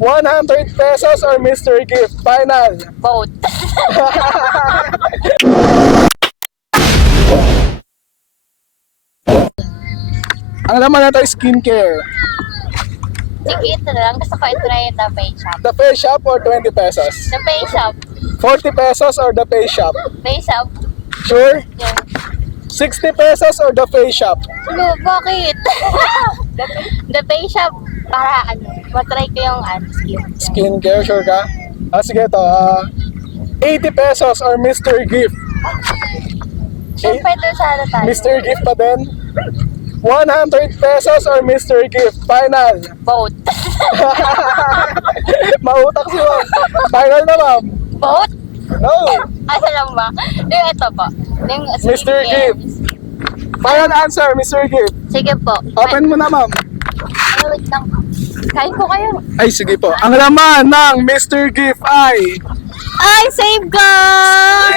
100 pesos or mystery gift? Final. Both. Ang naman na ito, skincare. Sige, ito na lang. Gusto ko i-try yung The Face Shop. The Face Shop or 20 pesos? The Face Shop. 40 pesos or The Face Shop? Face Shop. Sure? Yun. 60 pesos or The Face Shop? Ano, bakit? The Face Shop. Para matry ko yung skin. Skincare, sure ka? Sige ito, 80 pesos or mystery gift? Siyempre doon sa tayo. Mystery gift pa din? 100 pesos or mystery gift? Final. Both. Mautak si ma'am. Final na ma'am. Both? No. Asa lang ba? Yung ito po. Yung Mystery skincare. gift. Final answer, mystery gift. Sige po. Open mo na ma'am. Wait lang. Kain ko kayo. Ay, sige po. Ang laman ng mystery gift ay Ay, safeguard!